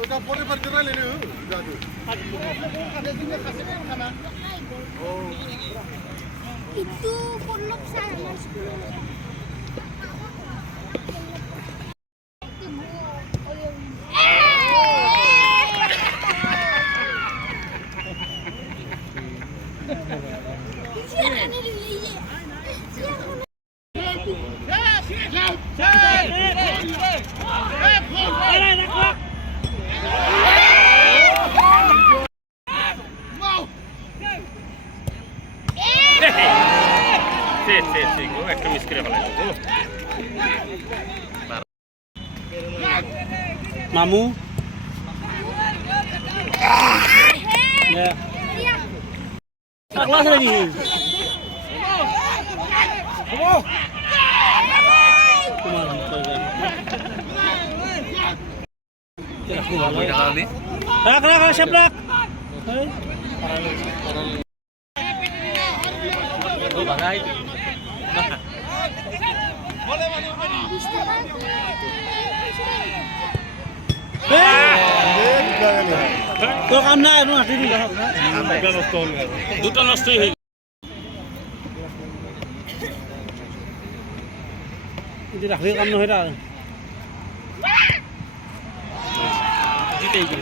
ওটা পরে পারতে না লেনে দাদু itu pondok saya সে গো একটা মিস করে ফেলাই গো মামু kelas lagi. Rak, siap rak. Oh, bagai. তো কাম নাই আৰু হাতি দি দুটা নষ্টই হৈ গ'ল ৰাখি কাম নহয় তাৰ জিতেই গ'ল